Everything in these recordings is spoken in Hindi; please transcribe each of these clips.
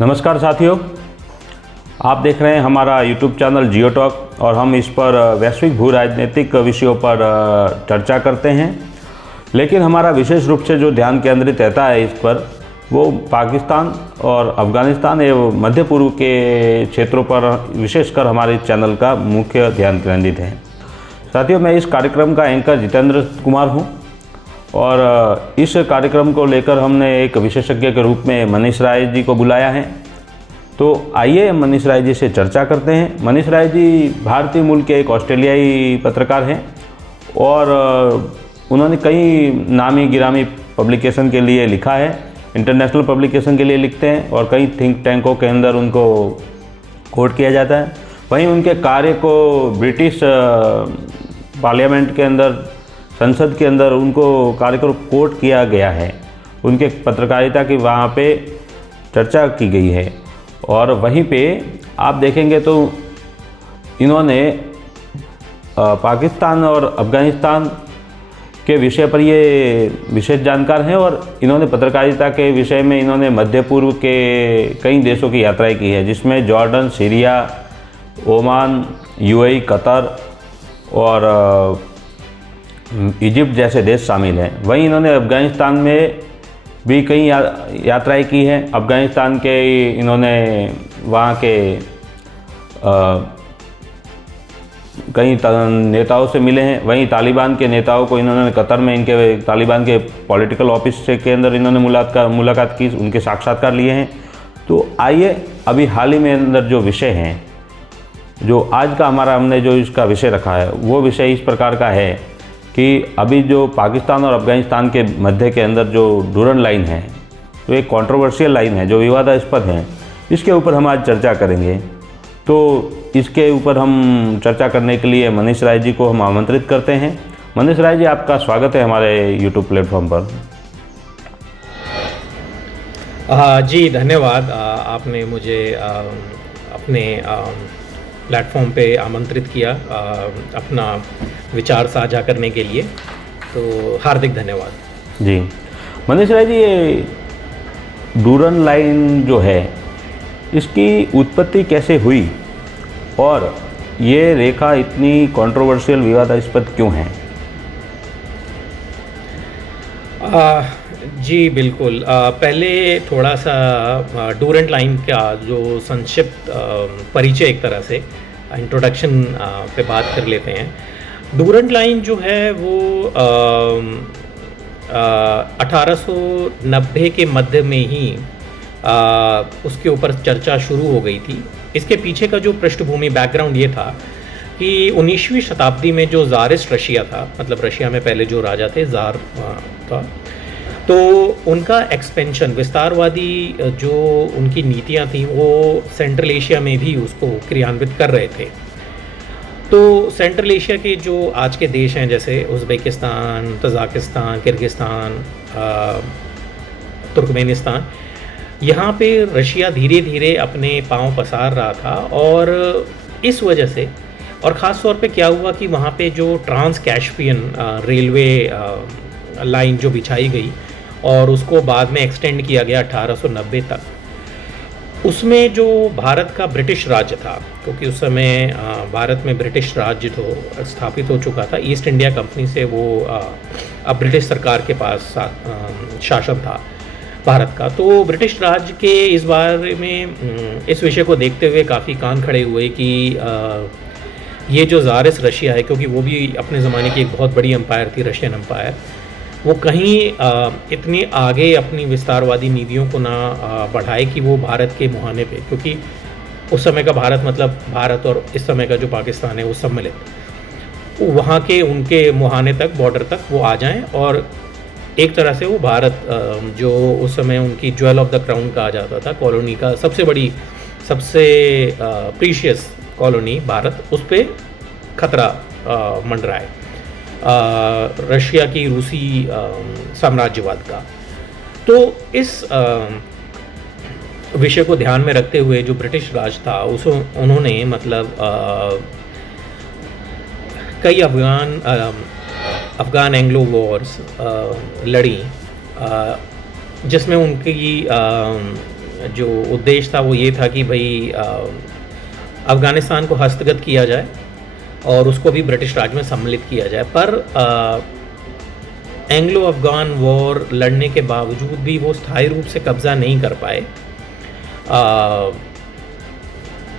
नमस्कार साथियों, आप देख रहे हैं हमारा YouTube चैनल जियो टॉक और हम इस पर वैश्विक भू राजनीतिक विषयों पर चर्चा करते हैं। लेकिन हमारा विशेष रूप से जो ध्यान केंद्रित रहता है इस पर वो पाकिस्तान और अफ़गानिस्तान एवं मध्य पूर्व के क्षेत्रों पर विशेषकर हमारे चैनल का मुख्य ध्यान केंद्रित है। साथियों, मैं इस कार्यक्रम का एंकर जितेंद्र कुमार हूँ और इस कार्यक्रम को लेकर हमने एक विशेषज्ञ के रूप में मनीष राय जी को बुलाया है। तो आइए मनीष राय जी से चर्चा करते हैं। मनीष राय जी भारतीय मूल के एक ऑस्ट्रेलियाई पत्रकार हैं और उन्होंने कई नामी गिरामी पब्लिकेशन के लिए लिखा है, इंटरनेशनल पब्लिकेशन के लिए लिखते हैं और कई थिंक टैंकों के अंदर उनको कोट किया जाता है। वहीं उनके कार्य को ब्रिटिश पार्लियामेंट के अंदर, संसद के अंदर उनको कार्य को कोट किया गया है। उनके पत्रकारिता की वहाँ पे चर्चा की गई है और वहीं पे आप देखेंगे तो इन्होंने पाकिस्तान और अफ़गानिस्तान के विषय पर ये विशेष जानकार हैं और इन्होंने पत्रकारिता के विषय में इन्होंने मध्य पूर्व के कई देशों की यात्राएं की है, जिसमें Jordan, Syria, Oman, UAE, Qatar और इजिप्ट जैसे देश शामिल हैं। वहीं इन्होंने अफ़गानिस्तान में भी कई यात्राएं की हैं। अफ़गानिस्तान के इन्होंने वहाँ के कई नेताओं से मिले हैं। वहीं तालिबान के नेताओं को इन्होंने कतर में इनके तालिबान के पॉलिटिकल ऑफिस के अंदर इन्होंने मुलाकात की, उनके साक्षात्कार लिए हैं। तो आइए अभी हाल ही में अंदर जो विषय हैं, जो आज का हमने जो इसका विषय रखा है वो विषय इस प्रकार का है कि अभी जो पाकिस्तान और अफ़गानिस्तान के मध्य के अंदर जो डूरन लाइन है, तो एक कंट्रोवर्शियल लाइन है जो विवादास्पद है, इसके ऊपर हम आज चर्चा करेंगे। तो इसके ऊपर हम चर्चा करने के लिए मनीष राय जी को हम आमंत्रित करते हैं। मनीष राय जी, आपका स्वागत है हमारे YouTube प्लेटफॉर्म पर। जी धन्यवाद। आपने मुझे अपने प्लेटफॉर्म पे आमंत्रित किया अपना विचार साझा करने के लिए, तो हार्दिक धन्यवाद। जी मनीष राय जी, ये डूरन लाइन जो है इसकी उत्पत्ति कैसे हुई और ये रेखा इतनी कंट्रोवर्शियल, विवादास्पद क्यों है? जी बिल्कुल। पहले थोड़ा सा डूरंट लाइन का जो संक्षिप्त परिचय, एक तरह से इंट्रोडक्शन पे बात कर लेते हैं। डूरंट लाइन जो है वो 1890 के मध्य में ही उसके ऊपर चर्चा शुरू हो गई थी। इसके पीछे का जो पृष्ठभूमि, बैकग्राउंड ये था कि 19वीं शताब्दी में जो ज़ारिस्ट रशिया था, मतलब रशिया में पहले जो राजा थे, ज़ार था, तो उनका एक्सपेंशन, विस्तारवादी जो उनकी नीतियां थी वो सेंट्रल एशिया में भी उसको क्रियान्वित कर रहे थे। तो सेंट्रल एशिया के जो आज के देश हैं, जैसे उज़्बेकिस्तान, तजाकिस्तान, किर्गिस्तान, तुर्कमेनिस्तान, यहाँ पे रशिया धीरे धीरे अपने पांव पसार रहा था। और इस वजह से, और ख़ास तौर पे क्या हुआ कि वहाँ पे जो ट्रांस कैस्पियन रेलवे लाइन जो बिछाई गई और उसको बाद में एक्सटेंड किया गया 1890 तक, उसमें जो भारत का ब्रिटिश राज्य था, क्योंकि उस समय भारत में ब्रिटिश राज्य तो स्थापित हो चुका था, ईस्ट इंडिया कंपनी से वो अब ब्रिटिश सरकार के पास शासन था भारत का। तो ब्रिटिश राज्य के इस बारे में, इस विषय को देखते हुए काफ़ी कान खड़े हुए कि ये जो ज़ारिस रशिया है, क्योंकि वो भी अपने ज़माने की एक बहुत बड़ी एम्पायर थी, रशियन एम्पायर, वो कहीं इतनी आगे अपनी विस्तारवादी नीतियों को ना बढ़ाए कि वो भारत के मुहाने पे, क्योंकि उस समय का भारत मतलब भारत और इस समय का जो पाकिस्तान है वो सम्मिलित, वहाँ के उनके मुहाने तक, बॉर्डर तक वो आ जाएं और एक तरह से वो भारत जो उस समय उनकी ज्वेल ऑफ द क्राउन कहा जाता था, कॉलोनी का सबसे बड़ी, सबसे प्रीशियस कॉलोनी भारत, उस पर खतरा मंडराए रशिया की रूसी साम्राज्यवाद का। तो इस विषय को ध्यान में रखते हुए जो ब्रिटिश राज था उन्होंने मतलब कई अफ़गान एंग्लो वॉर्स लड़ी, जिसमें उनकी जो उद्देश्य था वो ये था कि भाई अफ़गानिस्तान को हस्तगत किया जाए और उसको भी ब्रिटिश राज में सम्मिलित किया जाए, पर एंग्लो अफ़गान वॉर लड़ने के बावजूद भी वो स्थायी रूप से कब्ज़ा नहीं कर पाए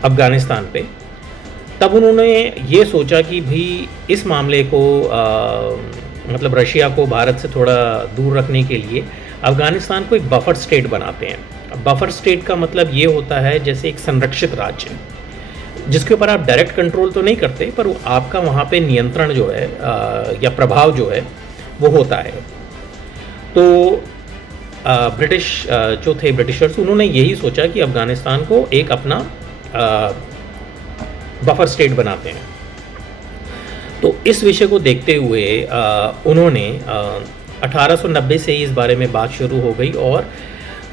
अफ़गानिस्तान पे। तब उन्होंने ये सोचा कि भाई इस मामले को मतलब रशिया को भारत से थोड़ा दूर रखने के लिए अफ़गानिस्तान को एक बफर स्टेट बनाते हैं। बफर स्टेट का मतलब ये होता है जैसे एक संरक्षित राज्य जिसके ऊपर आप डायरेक्ट कंट्रोल तो नहीं करते, पर आपका वहाँ पे नियंत्रण जो है या प्रभाव जो है वो होता है। तो ब्रिटिश जो थे ब्रिटिशर्स, उन्होंने यही सोचा कि अफ़गानिस्तान को एक अपना बफर स्टेट बनाते हैं। तो इस विषय को देखते हुए उन्होंने 1890 से इस बारे में बात शुरू हो गई और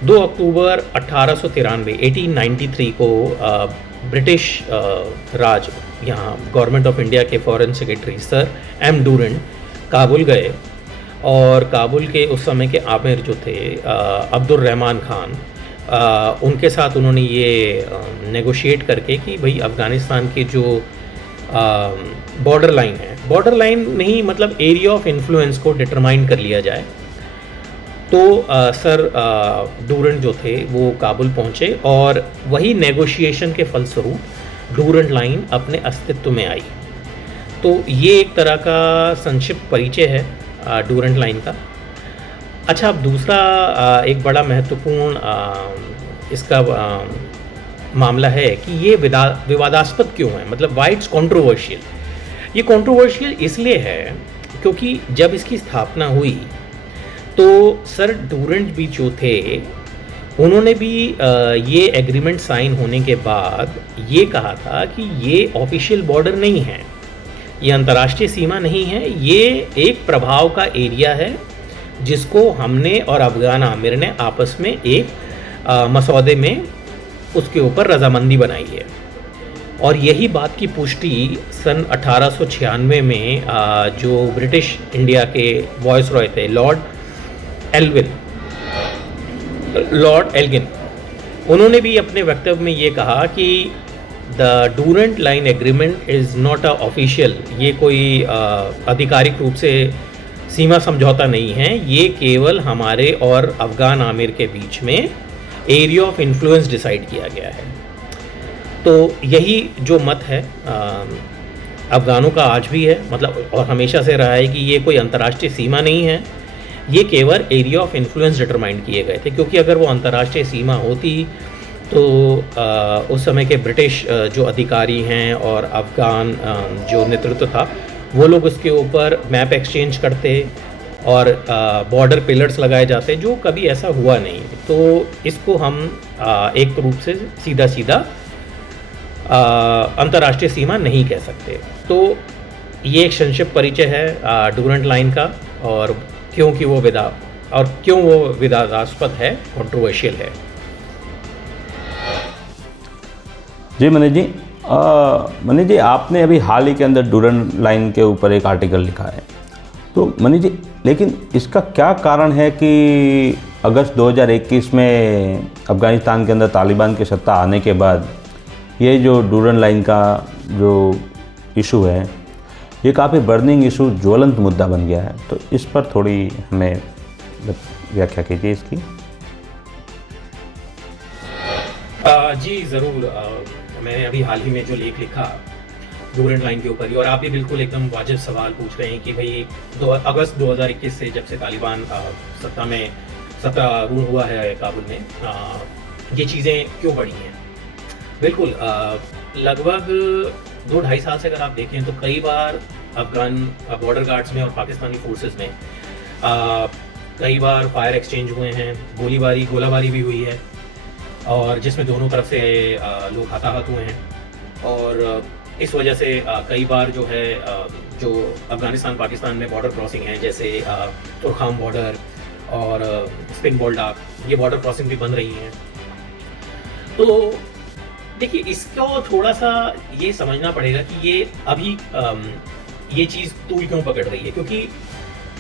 2 अक्टूबर 1893 को ब्रिटिश राज यहाँ गवर्नमेंट ऑफ इंडिया के foreign secretary sir M Durand Kabul गए और काबुल के उस समय के आमिर जो थे अब्दुल रहमान खान, उनके साथ उन्होंने ये नेगोशिएट करके कि भाई अफ़गानिस्तान के जो बॉर्डर लाइन है, बॉर्डर लाइन नहीं मतलब एरिया ऑफ इन्फ्लुएंस को डिटरमाइन कर लिया जाए। तो सर डूरेंट जो थे वो काबुल पहुँचे और वही नेगोशिएशन के फलस्वरूप डूरेंट लाइन अपने अस्तित्व में आई। तो ये एक तरह का संक्षिप्त परिचय है डूरेंट लाइन का। अच्छा, अब दूसरा एक बड़ा महत्वपूर्ण इसका मामला है कि ये विवादास्पद क्यों है, मतलब वाई इट्स कंट्रोवर्शियल। ये कंट्रोवर्शियल इसलिए है क्योंकि जब इसकी स्थापना हुई तो सर डूरेंट भी जो थे उन्होंने भी ये एग्रीमेंट साइन होने के बाद ये कहा था कि ये ऑफिशियल बॉर्डर नहीं है, ये अंतर्राष्ट्रीय सीमा नहीं है, ये एक प्रभाव का एरिया है जिसको हमने और अफ़गान आमिर ने आपस में एक मसौदे में उसके ऊपर रजामंदी बनाई है। और यही बात की पुष्टि सन 1896 में जो ब्रिटिश इंडिया के वॉइसरॉय थे लॉर्ड एल्गिन, उन्होंने भी अपने वक्तव्य में ये कहा कि the Durand line agreement is not a official, ये कोई आधिकारिक रूप से सीमा समझौता नहीं है, ये केवल हमारे और अफ़गान आमिर के बीच में एरिया ऑफ इन्फ्लुएंस डिसाइड किया गया है। तो यही जो मत है अफ़गानों का आज भी है, मतलब और हमेशा से रहा है कि ये कोई अंतर्राष्ट्रीय सीमा नहीं है, ये केवल एरिया ऑफ इन्फ्लुएंस डिटरमाइन किए गए थे। क्योंकि अगर वो अंतर्राष्ट्रीय सीमा होती तो उस समय के ब्रिटिश जो अधिकारी हैं और अफ़गान जो नेतृत्व था वो लोग उसके ऊपर मैप एक्सचेंज करते और बॉर्डर पिलर्स लगाए जाते, जो कभी ऐसा हुआ नहीं। तो इसको हम एक रूप से सीधा अंतर्राष्ट्रीय सीमा नहीं कह सकते। तो ये एक संक्षिप्त परिचय है डूरेंट लाइन का और क्यों वो विवादास्पद है, कंट्रोवर्शियल है। जी मनीष जी, आपने अभी हाल ही के अंदर डूरेंट लाइन के ऊपर एक आर्टिकल लिखा है। तो मनीष जी, लेकिन इसका क्या कारण है कि अगस्त 2021 में अफ़गानिस्तान के अंदर तालिबान की सत्ता आने के बाद ये जो डूरेंट लाइन का जो इशू है ये काफ़ी बर्निंग इशू, ज्वलंत मुद्दा बन गया है। तो इस पर थोड़ी हमें व्याख्या कीजिए इसकी। जी ज़रूर। मैंने अभी हाल ही में जो लेख लिखा डूरेंट लाइन के ऊपर ही, और आप भी बिल्कुल एकदम वाजिब सवाल पूछ रहे हैं कि भाई अगस्त 2021 से जब से तालिबान सत्तारूढ़ हुआ है काबुल में, ये चीज़ें क्यों बढ़ी हैं। बिल्कुल, लगभग 2-2.5 साल से अगर आप देखें तो कई बार अफ़गान बॉर्डर गार्ड्स में और पाकिस्तानी फोर्सेस में कई बार फायर एक्सचेंज हुए हैं, गोलाबारी भी हुई है और जिसमें दोनों तरफ से लोग हताहत हुए हैं। और इस वजह से कई बार जो है जो अफ़गानिस्तान पाकिस्तान में बॉर्डर क्रॉसिंग है, जैसे तुर्खाम बॉर्डर और स्पिन बोल्डाक, ये बॉर्डर क्रॉसिंग भी बन रही हैं। तो देखिए, इसको थोड़ा सा ये समझना पड़ेगा कि ये अभी ये चीज़ तूल क्यों पकड़ रही है। क्योंकि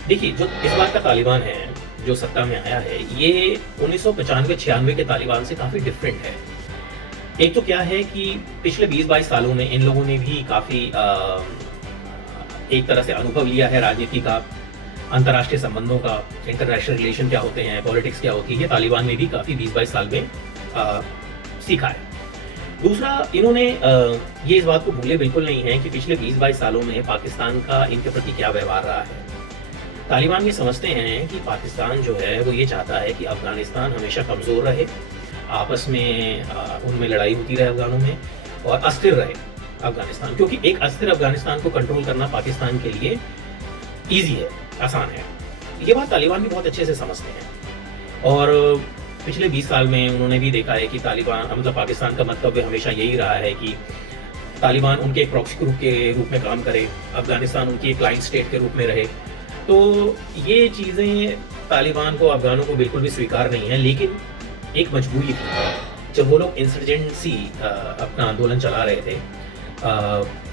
देखिए, जो इस बात का तालिबान है जो सत्ता में आया है ये 1995-96 के तालिबान से काफ़ी डिफरेंट है। एक तो क्या है कि पिछले 20-22 सालों में इन लोगों ने भी काफ़ी एक तरह से अनुभव लिया है राजनीति का, अंतर्राष्ट्रीय संबंधों का, इंटरनेशनल रिलेशन क्या होते हैं, पॉलिटिक्स क्या होती है, तालिबान ने भी काफ़ी 20-22 साल में सीखा है। दूसरा, इन्होंने ये इस बात को भूले बिल्कुल नहीं है कि पिछले 20-22 सालों में पाकिस्तान का इनके प्रति क्या व्यवहार रहा है। तालिबान ये समझते हैं कि पाकिस्तान जो है वो ये चाहता है कि अफगानिस्तान हमेशा कमज़ोर रहे, आपस में उनमें लड़ाई होती रहे अफगानों में, और अस्थिर रहे अफगानिस्तान, क्योंकि एक अस्थिर अफगानिस्तान को कंट्रोल करना पाकिस्तान के लिए ईजी है, आसान है। ये बात तालिबान भी बहुत अच्छे से समझते हैं और पिछले 20 साल में उन्होंने भी देखा है कि तालिबान मतलब पाकिस्तान का मंतव्य हमेशा यही रहा है कि तालिबान उनके एक प्रॉक्सी ग्रुप के रूप में काम करे, अफगानिस्तान उनकी एक क्लाइंट स्टेट के रूप में रहे। तो ये चीज़ें तालिबान को, अफगानों को बिल्कुल भी स्वीकार नहीं है, लेकिन एक मजबूरी थी। जब वो लोग इंसर्जेंसी अपना आंदोलन चला रहे थे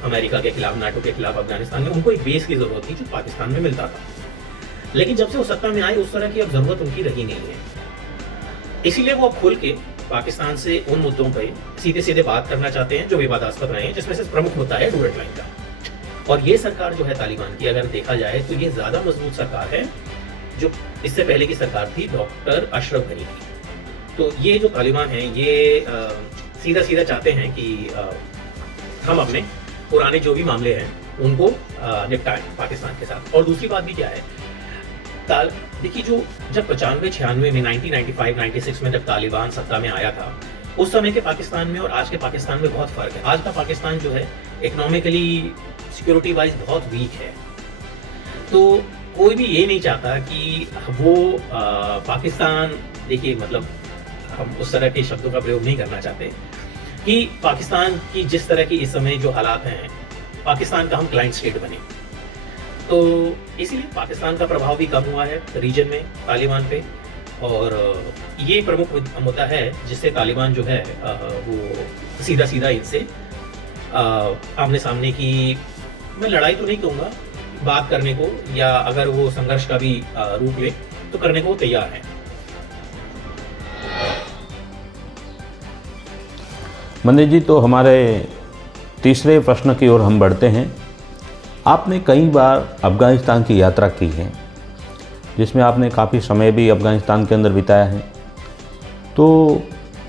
अमेरिका के खिलाफ, नाटो के खिलाफ अफगानिस्तान में, उनको एक बेस की ज़रूरत थी जो पाकिस्तान में मिलता था। लेकिन जब से वो सत्ता में आए उस तरह की अब ज़रूरत उनकी रही नहीं है, इसीलिए वो अब खुल के पाकिस्तान से उन मुद्दों पर सीधे सीधे बात करना चाहते हैं जो विवादास्पद रहे हैं, जिसमें से प्रमुख मुद्दा है डूरंट लाइन का। और ये सरकार जो है तालिबान की, अगर देखा जाए तो ये ज़्यादा मजबूत सरकार है जो इससे पहले की सरकार थी डॉक्टर अशरफ गनी की। तो ये जो तालिबान है ये सीधा सीधा चाहते हैं कि हम अपने पुराने जो भी मामले हैं उनको निपटाएं पाकिस्तान के साथ। और दूसरी बात भी क्या है, देखिए जो जब 95-96 में, 1995-96 में जब तालिबान सत्ता में आया था, उस समय के पाकिस्तान में और आज के पाकिस्तान में बहुत फ़र्क है। आज का पाकिस्तान जो है इकोनॉमिकली, सिक्योरिटी वाइज बहुत वीक है। तो कोई भी ये नहीं चाहता कि वो पाकिस्तान, देखिए मतलब हम उस तरह के शब्दों का प्रयोग नहीं करना चाहते कि पाकिस्तान की जिस तरह की इस समय जो हालात हैं, पाकिस्तान का हम क्लाइंट स्टेट बने। तो इसीलिए पाकिस्तान का प्रभाव भी कम हुआ है रीजन में तालिबान पे, और ये प्रमुख मुद्दा है जिससे तालिबान जो है वो सीधा सीधा इनसे आमने सामने की, मैं लड़ाई तो नहीं कहूँगा, बात करने को, या अगर वो संघर्ष का भी रूप ले तो करने को तैयार है। मंदिर जी, तो हमारे तीसरे प्रश्न की ओर हम बढ़ते हैं। आपने कई बार अफ़गानिस्तान की यात्रा की है, जिसमें आपने काफ़ी समय भी अफ़गानिस्तान के अंदर बिताया है। तो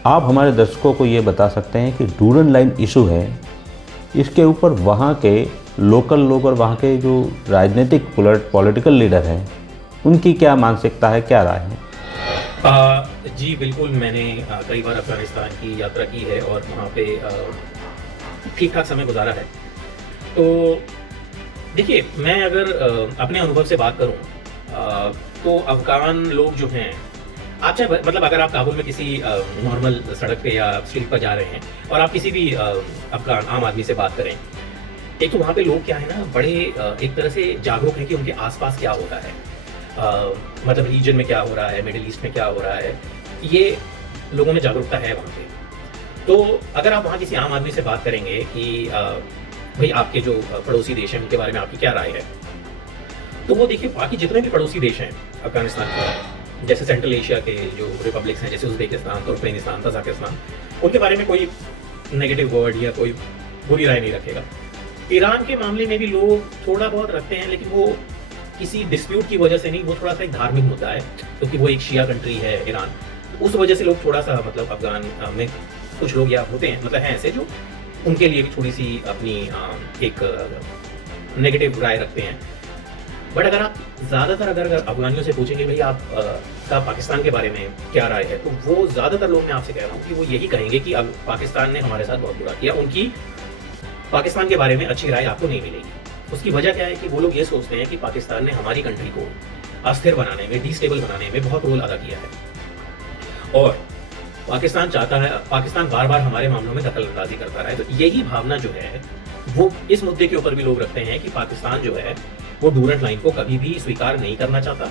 आप हमारे दर्शकों को ये बता सकते हैं कि डूरंट लाइन इशू है, इसके ऊपर वहाँ के लोकल लोग और वहाँ के जो राजनीतिक पॉलिटिकल लीडर हैं उनकी क्या मानसिकता है, क्या राय है? जी बिल्कुल, मैंने कई बार अफ़गानिस्तान की यात्रा की है और वहाँ पे ठीक ठाक समय गुजारा है। तो देखिए, मैं अगर अपने अनुभव से बात करूं तो अफ़गान लोग जो हैं, आप चाहे मतलब अगर आप काबुल में किसी नॉर्मल सड़क पे या स्ट्रीट पर जा रहे हैं और आप किसी भी अफ़गान आम आदमी से बात करें, एक तो वहाँ पे लोग क्या है ना, बड़े एक तरह से जागरूक हैं कि उनके आसपास क्या हो रहा है, मतलब रीजन में क्या हो रहा है, मिडिल ईस्ट में क्या हो रहा है, ये लोगों में जागरूकता है वहाँ पे। तो अगर आप वहाँ किसी आम आदमी से बात करेंगे कि भाई आपके जो पड़ोसी देश हैं उनके बारे में आपकी क्या राय है, तो वो देखिए बाकी जितने भी पड़ोसी देश हैं अफगानिस्तान के, जैसे सेंट्रल एशिया के जो रिपब्लिक्स हैं, जैसे उज़्बेकिस्तान, तुर्कमेनिस्तान, तजाकिस्तान, उनके बारे में कोई नेगेटिव वर्ड या कोई बुरी राय नहीं रखेगा। ईरान के मामले में भी लोग थोड़ा बहुत रखते हैं, लेकिन वो किसी डिस्प्यूट की वजह से नहीं, वो थोड़ा सा एक धार्मिक मुद्दा है, क्योंकि वो एक शिया कंट्री है ईरान, उस वजह से लोग थोड़ा सा मतलब अफगान में कुछ लोग या होते हैं, मतलब हैं ऐसे जो उनके लिए भी थोड़ी सी अपनी एक नेगेटिव राय रखते हैं। बट अगर आप ज़्यादातर अगर अफगानियों से पूछेंगे भाई आप का पाकिस्तान के बारे में क्या राय है, तो वो ज़्यादातर लोग, मैं आपसे कह रहा हूँ कि वो यही कहेंगे कि अब पाकिस्तान ने हमारे साथ बहुत बुरा किया, उनकी पाकिस्तान के बारे में अच्छी राय आपको नहीं मिलेगी। उसकी वजह क्या है कि वो लोग ये सोचते हैं कि पाकिस्तान ने हमारी कंट्री को अस्थिर बनाने में, डिस्टेबल बनाने में बहुत रोल अदा किया है, और पाकिस्तान चाहता है, पाकिस्तान बार बार हमारे मामलों में दखल अंदाजी करता रहा है। तो यही भावना जो है वो इस मुद्दे के ऊपर भी लोग रखते हैं कि पाकिस्तान जो है वो डूरंट लाइन को कभी भी स्वीकार नहीं करना चाहता,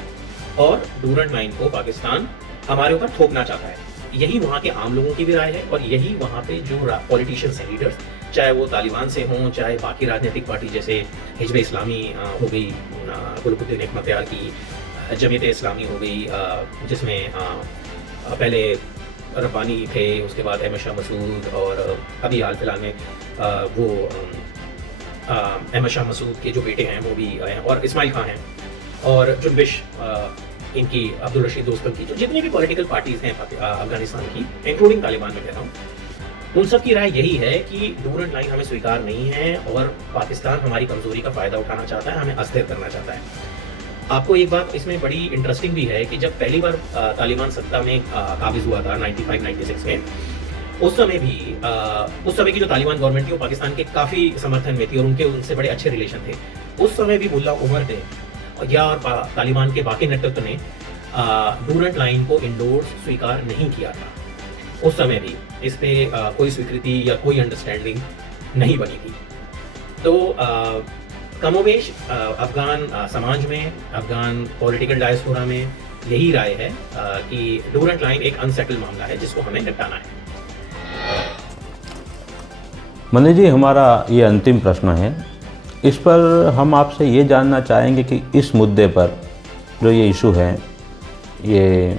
और डूरंट लाइन को पाकिस्तान हमारे ऊपर थोपना चाहता है। यही वहाँ के आम लोगों की भी राय है, और यही वहाँ पे जो पॉलिटिशियंस हैं, लीडर्स, चाहे वो तालिबान से हों, चाहे बाकी राजनीतिक पार्टी जैसे हिजब इस्लामी हो गई, गुलबुद्दीन अहमद यार की, जमीयत इस्लामी हो गई, जिसमें पहले रब्बानी थे, उसके बाद अहमद शाह मसूद, और अभी हाल फिलहाल में वो अहमद शाह मसूद के जो बेटे हैं वो भी आए हैं, और इस्माइल खां हैं, और जुनबिश इनकी, अब्दुल रशीद दोस्तम की, जो जितनी भी पॉलिटिकल पार्टीज हैं अफगानिस्तान की, इंक्लूडिंग तालिबान में कह रहा हूँ, उन सब की राय यही है कि डूरेंट लाइन हमें स्वीकार नहीं है और पाकिस्तान हमारी कमजोरी का फायदा उठाना चाहता है, हमें अस्थिर करना चाहता है। आपको एक बात इसमें बड़ी इंटरेस्टिंग भी है कि जब पहली बार तालिबान सत्ता में काबिज हुआ था 95-96 में, उस समय की जो तालिबान गवर्नमेंट थी वो पाकिस्तान के काफ़ी समर्थन में थी और उनसे बड़े अच्छे रिलेशन थे। उस समय भी मुल्ला उमर ने और तालिबान के बाकी नेतृत्व ने डूरेंट लाइन को इंडोर्स स्वीकार नहीं किया था। उस समय भी इस पे कोई स्वीकृति या कोई अंडरस्टैंडिंग नहीं बनी थी। तो कमोबेश अफगान समाज में, अफगान पॉलिटिकल डायस्पोरा में यही राय है कि डूरेंट लाइन एक अनसेटल्ड मामला है जिसको हमें निपटाना है। मनीष जी, हमारा ये अंतिम प्रश्न है, इस पर हम आपसे ये जानना चाहेंगे कि इस मुद्दे पर जो ये इशू है, ये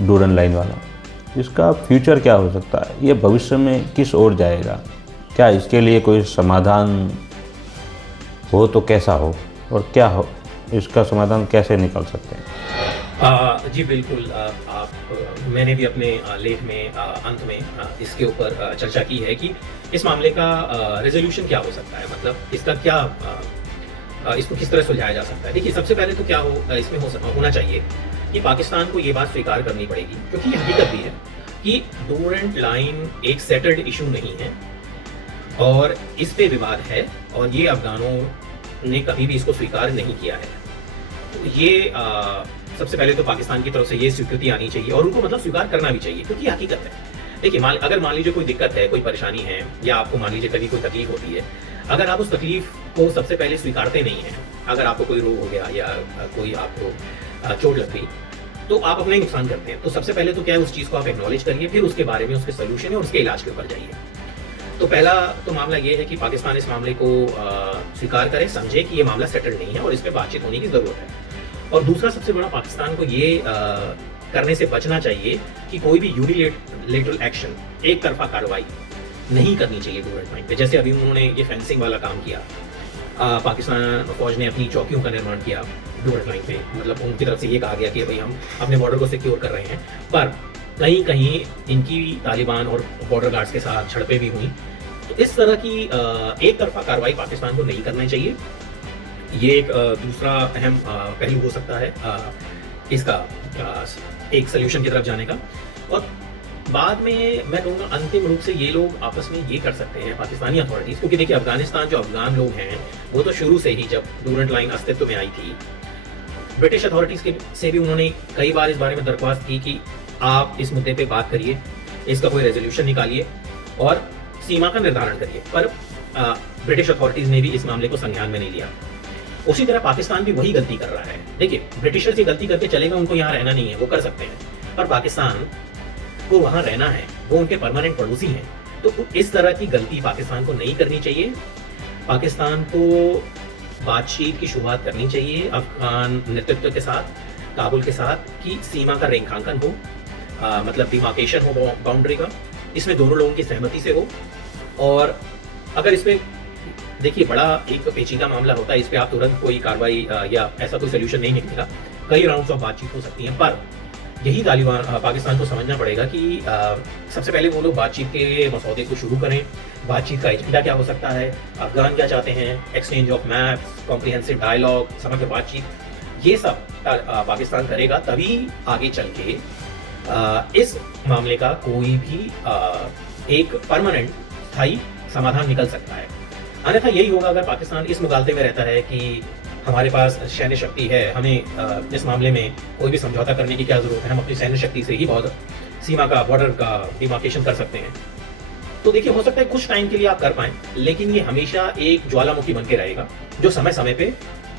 डूरेंट लाइन वाला, इसका फ्यूचर क्या हो सकता है? ये भविष्य में किस ओर जाएगा? क्या इसके लिए कोई समाधान हो तो कैसा हो, और क्या हो, इसका समाधान कैसे निकल सकते हैं? जी बिल्कुल, मैंने भी अपने लेख में अंत में इसके ऊपर चर्चा की है कि इस मामले का रेजोल्यूशन क्या हो सकता है, मतलब इसका क्या इसको किस तरह सुलझाया जा सकता है। देखिए, सबसे पहले तो क्या इसमें होना चाहिए कि पाकिस्तान को ये बात स्वीकार करनी पड़ेगी, क्योंकि ये हकीकत भी है कि डूरेंट लाइन एक सेटल्ड इशू नहीं है और इस पे विवाद है, और ये अफगानों ने कभी भी इसको स्वीकार नहीं किया है। तो ये सबसे पहले तो पाकिस्तान की तरफ से ये स्वीकृति आनी चाहिए और उनको मतलब स्वीकार करना भी चाहिए, क्योंकि हकीकत है। देखिए, अगर मान लीजिए कोई दिक्कत है, कोई परेशानी है, या आपको मान लीजिए कभी कोई तकलीफ होती है, अगर आप उस तकलीफ को सबसे पहले स्वीकारते नहीं हैं, अगर आपको कोई रोग हो गया या कोई आपको चोट लग गई, तो आप अपना ही नुकसान करते हैं। तो सबसे पहले तो क्या है, उस चीज़ को आप एक्नॉलेज करिए, फिर उसके बारे में उसके सोल्यूशन और उसके इलाज के ऊपर जाइए। तो पहला तो मामला ये है कि पाकिस्तान इस मामले को स्वीकार करे, समझे कि ये मामला सेटल्ड नहीं है और इस पर बातचीत होने की ज़रूरत है। और दूसरा, सबसे बड़ा, पाकिस्तान को ये करने से बचना चाहिए कि कोई भी यूनिलेटरल एक्शन, एक तरफा कार्रवाई नहीं करनी चाहिए डूरेंट लाइन पे। जैसे अभी उन्होंने ये फेंसिंग वाला काम किया, पाकिस्तान फौज ने अपनी चौकियों का निर्माण किया डूरेंट लाइन पे, मतलब उनकी तरफ से ये कहा गया कि भाई हम अपने बॉर्डर को सिक्योर कर रहे हैं, पर कहीं कहीं इनकी तालिबान और बॉर्डर गार्ड्स के साथ झड़पें भी हुई। तो इस तरह की एक तरफा कार्रवाई पाकिस्तान को नहीं करनी चाहिए। ये एक दूसरा अहम पहलू हो सकता है इसका एक सोल्यूशन की तरफ जाने का। और बाद में मैं कहूँगा अंतिम रूप से ये लोग आपस में ये कर सकते हैं, पाकिस्तानी अथॉरिटीज़, क्योंकि देखिए अफगानिस्तान, जो अफगान लोग हैं वो तो शुरू से ही, जब डूरेंट लाइन अस्तित्व में आई थी, ब्रिटिश अथॉरिटीज़ से भी उन्होंने कई बार इस बारे में दरख्वास्त की कि आप इस मुद्दे पे बात करिए, इसका कोई रेजोल्यूशन निकालिए और सीमा का निर्धारण करिए, पर ब्रिटिश अथॉरिटीज़ ने भी इस मामले को संज्ञान में नहीं लिया। उसी तरह पाकिस्तान भी वही गलती कर रहा है। देखिए, ब्रिटिशर्स ये गलती करके चलेगा, उनको यहाँ रहना नहीं है, वो कर सकते हैं, पर पाकिस्तान को वहाँ रहना है, वो उनके परमानेंट पड़ोसी हैं। तो इस तरह की गलती पाकिस्तान को नहीं करनी चाहिए। पाकिस्तान को बातचीत की शुरुआत करनी चाहिए अफगान नेतृत्व के साथ, काबुल के साथ, कि सीमा का रेखांकन हो, मतलब डिमार्केशन हो बाउंड्री का, इसमें दोनों लोगों की सहमति से हो। और अगर इसमें देखिए बड़ा एक पेचीदा मामला होता है, इस पे आप तुरंत कोई कार्रवाई या ऐसा कोई सोल्यूशन नहीं निकलेगा, कई राउंड्स ऑफ बातचीत हो सकती हैं। पर यही तालिबान पाकिस्तान को समझना पड़ेगा कि सबसे पहले वो लोग बातचीत के मसौदे को शुरू करें। बातचीत का एजेंडा क्या हो सकता है, अफगान क्या चाहते हैं, exchange of maps, comprehensive dialogue, समग्र बातचीत, ये सब पाकिस्तान करेगा, तभी आगे चल के इस मामले का कोई भी एक परमानेंट स्थायी समाधान निकल सकता है। अन्यथा यही होगा अगर पाकिस्तान इस मुगालते में रहता है कि हमारे पास सैन्य शक्ति है, हमें इस मामले में कोई भी समझौता करने की क्या ज़रूरत है, हम अपनी सैन्य शक्ति से ही बहुत सीमा का, बॉर्डर का डिमार्केशन कर सकते हैं। तो देखिए, हो सकता है कुछ टाइम के लिए आप कर पाएं, लेकिन ये हमेशा एक ज्वालामुखी बन के रहेगा, जो समय समय पे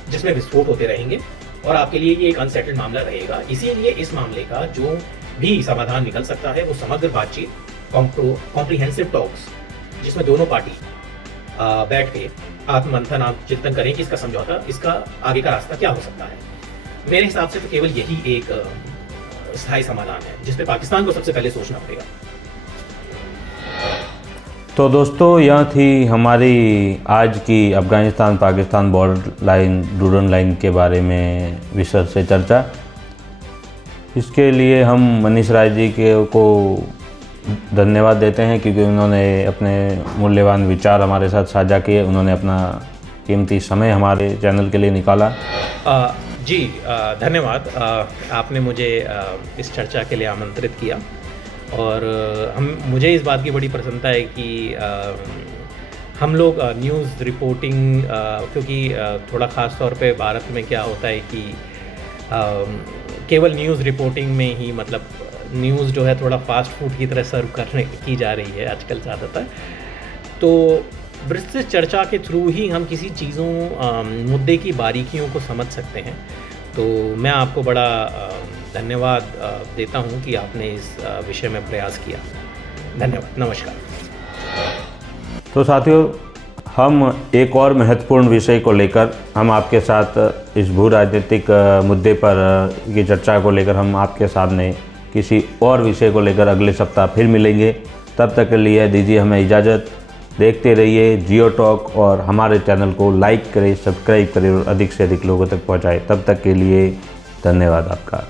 जिसमें विस्फोट होते रहेंगे और आपके लिए ये एक अनसेटल्ड मामला रहेगा। इसीलिए इस मामले का जो भी समाधान निकल सकता है वो समग्र बातचीत, कॉम्प्रिहेंसिव टॉक्स, जिसमें दोनों पार्टी बैठ के आत्ममंथन, आप चिंतन करें कि इसका समझौता, इसका आगे का रास्ता क्या हो सकता है। मेरे हिसाब से तो केवल यही एक स्थायी समाधान है जिस पे पाकिस्तान को सबसे पहले सोचना पड़ेगा। तो दोस्तों, यह थी हमारी आज की Afghanistan Pakistan border line, Durand line के बारे में विशद से चर्चा। इसके लिए हम मनीष राय जी को धन्यवाद देते हैं, क्योंकि उन्होंने अपने मूल्यवान विचार हमारे साथ साझा किए। उन्होंने अपना कीमती समय हमारे चैनल के लिए निकाला। जी धन्यवाद। आपने मुझे इस चर्चा के लिए आमंत्रित किया, और मुझे इस बात की बड़ी प्रसन्नता है कि हम लोग न्यूज़ रिपोर्टिंग, क्योंकि थोड़ा ख़ास तौर पे भारत में क्या होता है कि केवल न्यूज़ रिपोर्टिंग में ही, मतलब न्यूज़ जो है थोड़ा फास्ट फूड की तरह सर्व करने की जा रही है आजकल ज़्यादातर। तो विस्तृत चर्चा के थ्रू ही हम किसी चीज़ों मुद्दे की बारीकियों को समझ सकते हैं। तो मैं आपको बड़ा धन्यवाद देता हूं कि आपने इस विषय में प्रयास किया। धन्यवाद, नमस्कार। तो साथियों, हम एक और महत्वपूर्ण विषय को लेकर हम आपके साथ इस भू राजनीतिक मुद्दे पर की चर्चा को लेकर हम आपके सामने किसी और विषय को लेकर अगले सप्ताह फिर मिलेंगे। तब तक के लिए दीजिए हमें इजाज़त। देखते रहिए जियो टॉक, और हमारे चैनल को लाइक करें, सब्सक्राइब करें और अधिक से अधिक लोगों तक पहुंचाएं। तब तक के लिए धन्यवाद आपका।